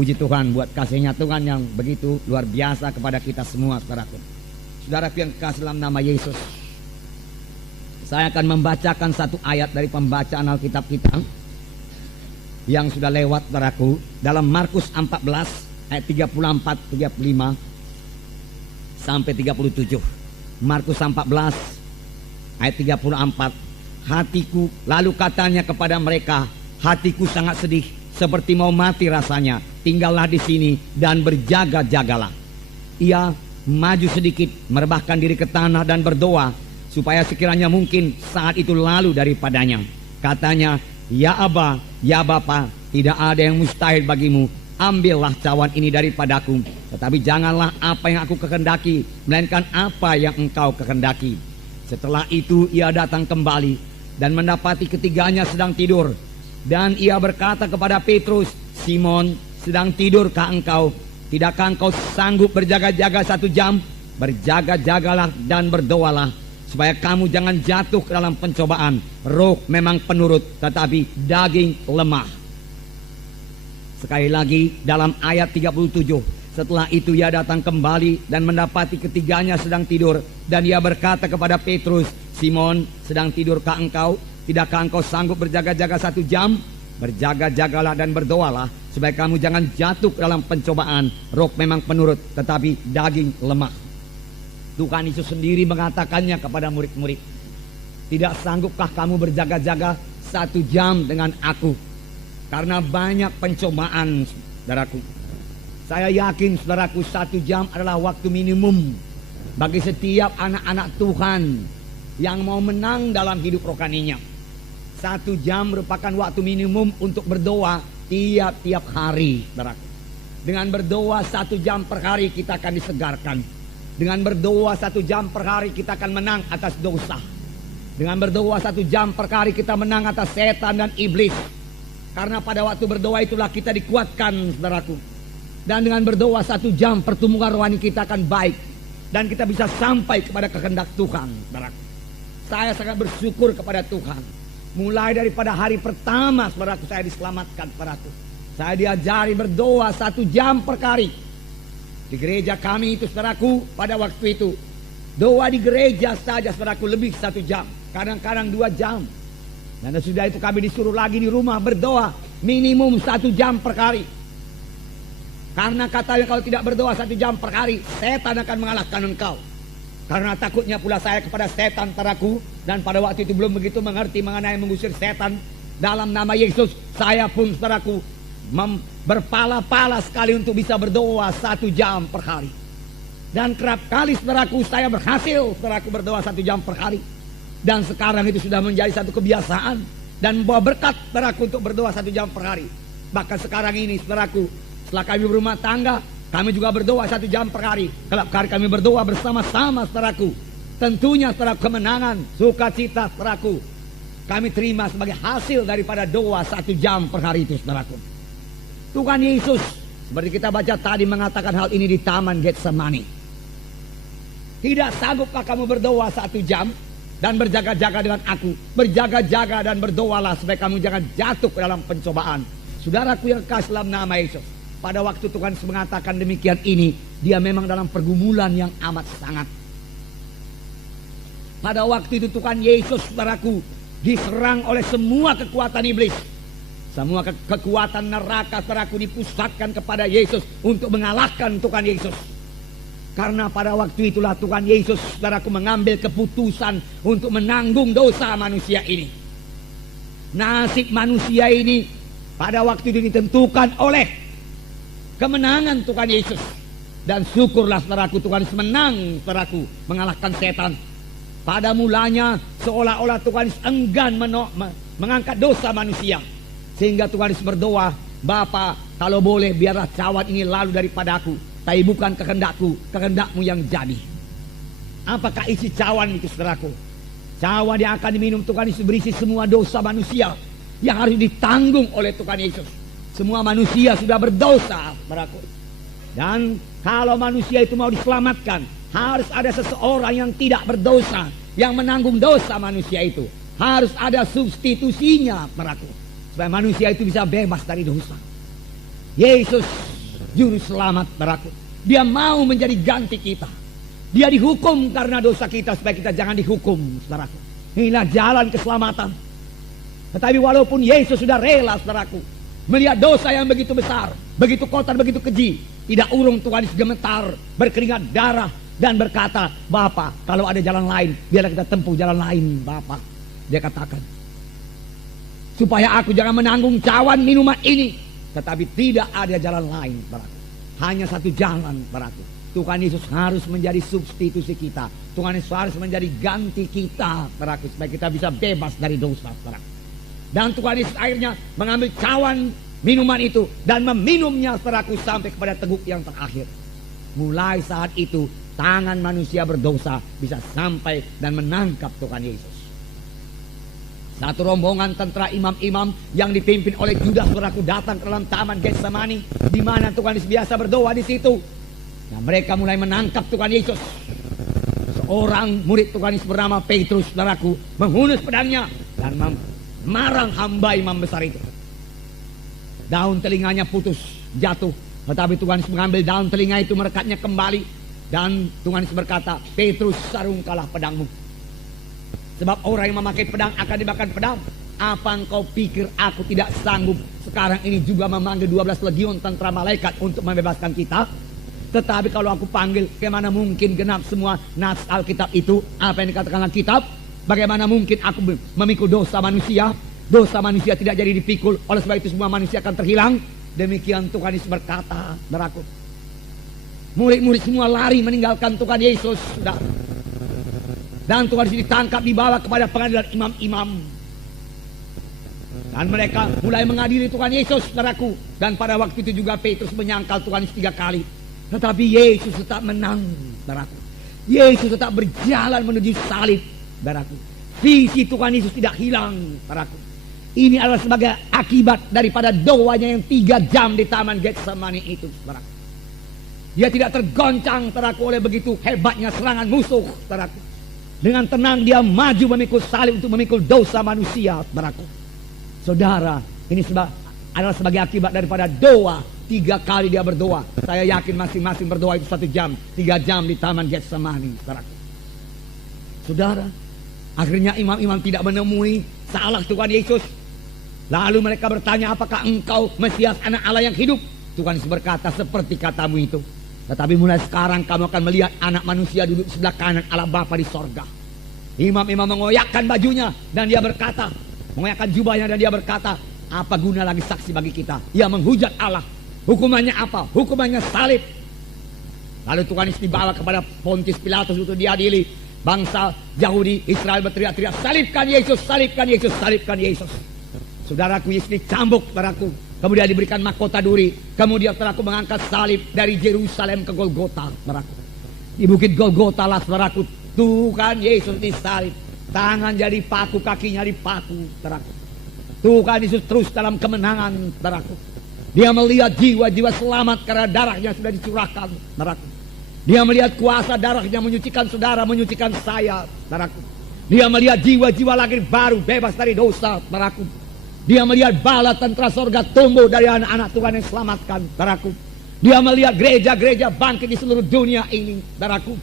Puji Tuhan buat kasihnya Tuhan yang begitu luar biasa kepada kita semua, saudaraku. Saudaraku yang kasih dalam nama Yesus, saya akan membacakan satu ayat dari pembacaan Alkitab kita yang sudah lewat, saudaraku, dalam Markus 14 ayat 34, 35 sampai 37. Markus 14 ayat 34. Hatiku, lalu katanya kepada mereka, hatiku sangat sedih, seperti mau mati rasanya. Tinggallah di sini dan berjaga-jagalah. Ia maju sedikit, merebahkan diri ke tanah dan berdoa, supaya sekiranya mungkin saat itu lalu daripadanya. Katanya, ya Aba, ya Bapa, tidak ada yang mustahil bagimu. Ambillah cawan ini daripadaku, tetapi janganlah apa yang aku kehendaki, melainkan apa yang engkau kehendaki. Setelah itu ia datang kembali dan mendapati ketiganya sedang tidur. Dan ia berkata kepada Petrus, Simon, sedang tidurkah engkau? Tidakkah engkau sanggup berjaga-jaga 1 jam? Berjaga-jagalah dan berdoalah, supaya kamu jangan jatuh ke dalam pencobaan. Roh memang penurut, tetapi daging lemah. Sekali lagi dalam ayat 37. Setelah itu ia datang kembali dan mendapati ketiganya sedang tidur. Dan ia berkata kepada Petrus, Simon, sedang tidurkah engkau? Tidakkah engkau sanggup berjaga-jaga 1 jam? Berjaga-jagalah dan berdoalah, supaya kamu jangan jatuh ke dalam pencobaan. Roh memang penurut, tetapi daging lemah. Tuhan Yesus sendiri mengatakannya kepada murid-murid, tidak sanggupkah kamu berjaga-jaga 1 jam dengan aku? Karena banyak pencobaan, saudaraku. Saya yakin, saudaraku, 1 jam adalah waktu minimum bagi setiap anak-anak Tuhan yang mau menang dalam hidup rohaninya. 1 jam merupakan waktu minimum untuk berdoa tiap-tiap hari, saudaraku. Dengan berdoa 1 jam per hari kita akan disegarkan. Dengan berdoa 1 jam per hari kita akan menang atas dosa. Dengan berdoa 1 jam per hari kita menang atas setan dan iblis. Karena pada waktu berdoa itulah kita dikuatkan, saudaraku. Dan dengan berdoa 1 jam pertumbuhan rohani kita akan baik. Dan kita bisa sampai kepada kehendak Tuhan, saudaraku. Saya sangat bersyukur kepada Tuhan. Mulai daripada hari pertama, saudaraku, saya diselamatkan, saudaraku. Saya diajari berdoa 1 jam per hari. Di gereja kami itu, saudaraku, pada waktu itu doa di gereja saja, saudaraku, lebih 1 jam, kadang-kadang 2 jam. Dan sudah itu kami disuruh lagi di rumah berdoa minimum 1 jam per hari. Karena katanya kalau tidak berdoa 1 jam per hari, setan akan mengalahkan engkau. Karena takutnya pula saya kepada setan, saudaraku, dan pada waktu itu belum begitu mengerti mengenai mengusir setan. Dalam nama Yesus, saya pun, saudaraku, berpala-pala sekali untuk bisa berdoa 1 jam per hari. Dan kerap kali, saudaraku, saya berhasil, saudaraku, berdoa 1 jam per hari. Dan sekarang itu sudah menjadi satu kebiasaan dan membawa berkat, saudaraku, untuk berdoa 1 jam per hari. Bahkan sekarang ini, saudaraku, setelah kami berumah tangga, kami juga berdoa 1 jam per hari. Kalau hari kami berdoa bersama-sama, saudaraku, tentunya, saudaraku, kemenangan, sukacita, saudaraku, kami terima sebagai hasil daripada doa 1 jam per hari itu, saudaraku. Tuhan Yesus, seperti kita baca tadi, mengatakan hal ini di Taman Getsemani. Tidak sanggupkah kamu berdoa 1 jam dan berjaga-jaga dengan aku? Berjaga-jaga dan berdoalah, supaya kamu jangan jatuh ke dalam pencobaan. Saudaraku yang kasih dalam nama Yesus, pada waktu Tuhan mengatakan demikian ini, dia memang dalam pergumulan yang amat sangat. Pada waktu itu Tuhan Yesus, saudaraku, diserang oleh semua kekuatan iblis. Semua kekuatan neraka, saudaraku, dipusatkan kepada Yesus untuk mengalahkan Tuhan Yesus. Karena pada waktu itulah Tuhan Yesus, saudaraku, mengambil keputusan untuk menanggung dosa manusia ini. Nasib manusia ini pada waktu itu ditentukan oleh kemenangan Tuhan Yesus. Dan syukurlah, saudaraku, Tuhan Yesus menang, saudaraku, mengalahkan setan. Pada mulanya seolah-olah Tuhan Yesus enggan mengangkat dosa manusia. Sehingga Tuhan Yesus berdoa, Bapa, kalau boleh biarlah cawan ini lalu daripadaku, tapi bukan kehendakku, kehendakmu yang jadi. Apakah isi cawan itu, saudaraku? Cawan yang akan diminum Tuhan Yesus berisi semua dosa manusia yang harus ditanggung oleh Tuhan Yesus. Semua manusia sudah berdosa, saudaraku. Dan kalau manusia itu mau diselamatkan, harus ada seseorang yang tidak berdosa, yang menanggung dosa manusia itu. Harus ada substitusinya, saudaraku, supaya manusia itu bisa bebas dari dosa. Yesus, juru selamat, saudaraku. Dia mau menjadi ganti kita. Dia dihukum karena dosa kita supaya kita jangan dihukum, saudaraku. Inilah jalan keselamatan. Tetapi walaupun Yesus sudah rela, saudaraku, melihat dosa yang begitu besar, begitu kotor, begitu keji, tidak urung Tuhan Yesus gemetar, berkeringat darah, dan berkata, Bapa, kalau ada jalan lain, biarlah kita tempuh jalan lain, Bapa. Dia katakan, supaya aku jangan menanggung cawan minuman ini. Tetapi tidak ada jalan lain, saudaraku. Hanya satu jalan, saudaraku. Tuhan Yesus harus menjadi substitusi kita. Tuhan Yesus harus menjadi ganti kita, saudaraku, supaya kita bisa bebas dari dosa, saudaraku. Dan Tuhan Yesus akhirnya mengambil cawan minuman itu dan meminumnya, saudaraku, sampai kepada teguk yang terakhir. Mulai saat itu tangan manusia berdosa bisa sampai dan menangkap Tuhan Yesus. Satu rombongan tentara imam-imam yang dipimpin oleh Judas, saudaraku, datang ke dalam taman Getsemani, di mana Tuhan Yesus biasa berdoa di situ. Nah, mereka mulai menangkap Tuhan Yesus. Seorang murid Tuhan Yesus bernama Petrus, saudaraku, menghunus pedangnya dan marang hamba imam besar itu. Daun telinganya putus, jatuh. Tetapi Tuhan Yesus mengambil daun telinga itu, merekatnya kembali. Dan Tuhan Yesus berkata, Petrus, sarungkanlah pedangmu. Sebab orang yang memakai pedang akan dimakan pedang. Apa engkau pikir aku tidak sanggup sekarang ini juga memanggil 12 legiun tentara malaikat untuk membebaskan kita? Tetapi kalau aku panggil, bagaimana mungkin genap semua nas Alkitab itu? Apa yang dikatakan Alkitab? Bagaimana mungkin aku memikul dosa manusia? Dosa manusia tidak jadi dipikul, oleh sebab itu semua manusia akan terhilang. Demikian Tuhan Yesus berkata, saudaraku. Murid-murid semua lari meninggalkan Tuhan Yesus. Dan Tuhan Yesus ditangkap, dibawa kepada pengadilan imam-imam. Dan mereka mulai mengadili Tuhan Yesus, saudaraku. Dan pada waktu itu juga Petrus menyangkal Tuhan Yesus 3 kali. Tetapi Yesus tetap menang, saudaraku. Yesus tetap berjalan menuju salib, saudaraku. Visi Tuhan Yesus tidak hilang, saudaraku. Ini adalah sebagai akibat daripada doanya yang 3 jam di taman Getsemani itu, saudaraku. Dia tidak tergoncang, saudaraku, oleh begitu hebatnya serangan musuh, saudaraku. Dengan tenang dia maju memikul salib untuk memikul dosa manusia, saudaraku. Saudara, ini adalah sebagai akibat daripada doa. 3 kali dia berdoa. Saya yakin masing-masing berdoa itu 1 jam. 3 jam di taman Getsemani, saudaraku. Saudara, akhirnya imam-imam tidak menemui salah Tuhan Yesus. Lalu mereka bertanya, apakah engkau Mesias, anak Allah yang hidup? Tuhan Yesus berkata, seperti katamu itu. Tetapi mulai sekarang kamu akan melihat anak manusia duduk sebelah kanan Allah Bapa di sorga. Imam-imam mengoyakkan bajunya dan dia berkata, mengoyakkan jubahnya dan dia berkata, apa guna lagi saksi bagi kita? Ia menghujat Allah. Hukumannya apa? Hukumannya salib. Lalu Tuhan Yesus dibawa kepada Pontius Pilatus untuk diadili. Bangsa Yahudi Israel berteriak-teriak, salibkan Yesus, salibkan Yesus, salibkan Yesus. Saudaraku, Yesus dicambuk, saudaraku. Kemudian diberikan mahkota duri. Kemudian saudaraku mengangkat salib dari Yerusalem ke Golgota, saudaraku. Di bukit Golgota lah, saudaraku, Tuhan Yesus disalib. Tangan jadi paku, kakinya dipaku, saudaraku. Tuhan Yesus terus dalam kemenangan, saudaraku. Dia melihat jiwa-jiwa selamat karena darahnya sudah dicurahkan, saudaraku. Dia melihat kuasa darahnya menyucikan saudara, menyucikan saya, saudaraku. Dia melihat jiwa-jiwa lahir baru, bebas dari dosa, saudaraku. Dia melihat bala tentara sorga tumbuh dari anak-anak Tuhan yang selamatkan, saudaraku. Dia melihat gereja-gereja bangkit di seluruh dunia ini, saudaraku.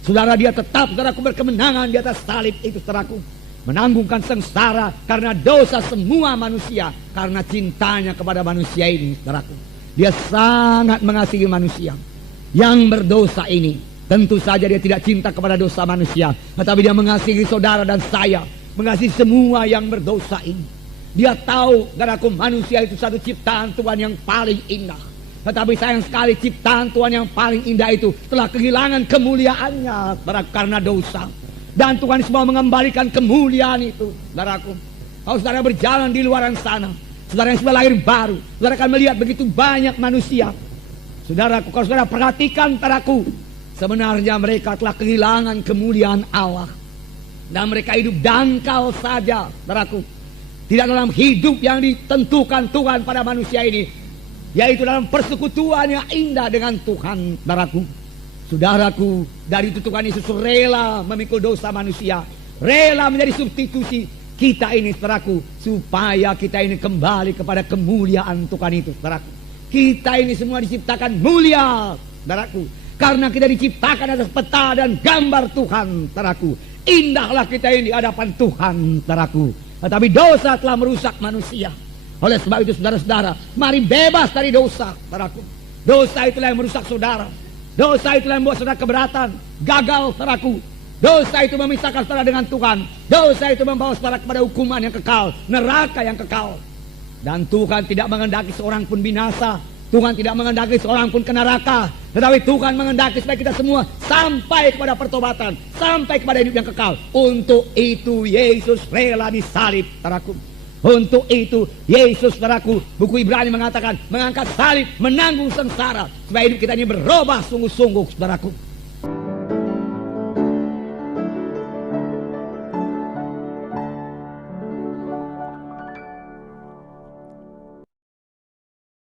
Saudara, dia tetap, saudaraku, berkemenangan di atas salib itu, saudaraku. Menanggungkan sengsara karena dosa semua manusia, karena cintanya kepada manusia ini, saudaraku. Dia sangat mengasihi manusia yang berdosa ini. Tentu saja dia tidak cinta kepada dosa manusia, tetapi dia mengasihi saudara dan saya, mengasihi semua yang berdosa ini. Dia tahu, saudaraku, manusia itu satu ciptaan Tuhan yang paling indah. Tetapi sayang sekali ciptaan Tuhan yang paling indah itu telah kehilangan kemuliaannya, saudaraku, karena dosa. Dan Tuhan semua mengembalikan kemuliaan itu, saudaraku. Kalau saudara berjalan di luaran sana, saudara yang sudah lahir baru, saudara akan melihat begitu banyak manusia. Saudaraku, kalau saudara perhatikan, saudaraku, sebenarnya mereka telah kehilangan kemuliaan Allah. Dan mereka hidup dangkal saja, saudaraku. Tidak dalam hidup yang ditentukan Tuhan pada manusia ini, yaitu dalam persekutuan yang indah dengan Tuhan, saudaraku. Saudaraku, dari itu Tuhan Yesus rela memikul dosa manusia, rela menjadi substitusi kita ini, saudaraku, supaya kita ini kembali kepada kemuliaan Tuhan itu, saudaraku. Kita ini semua diciptakan mulia, saudaraku. Karena kita diciptakan atas peta dan gambar Tuhan, saudaraku. Indahlah kita ini di hadapan Tuhan, saudaraku. Tetapi dosa telah merusak manusia. Oleh sebab itu saudara-saudara, mari bebas dari dosa, saudaraku. Dosa itulah yang merusak saudara. Dosa itulah yang membuat saudara keberatan, gagal, saudaraku. Dosa itu memisahkan saudara dengan Tuhan. Dosa itu membawa saudara kepada hukuman yang kekal, neraka yang kekal. Dan Tuhan tidak menghendaki seorang pun binasa. Tuhan tidak menghendaki seorang pun ke neraka. Tetapi Tuhan menghendaki supaya kita semua sampai kepada pertobatan, sampai kepada hidup yang kekal. Untuk itu Yesus rela disalib, saudaraku. Untuk itu Yesus, saudaraku, buku Ibrani mengatakan, mengangkat salib, menanggung sengsara, supaya hidup kita ini berubah sungguh-sungguh, saudaraku.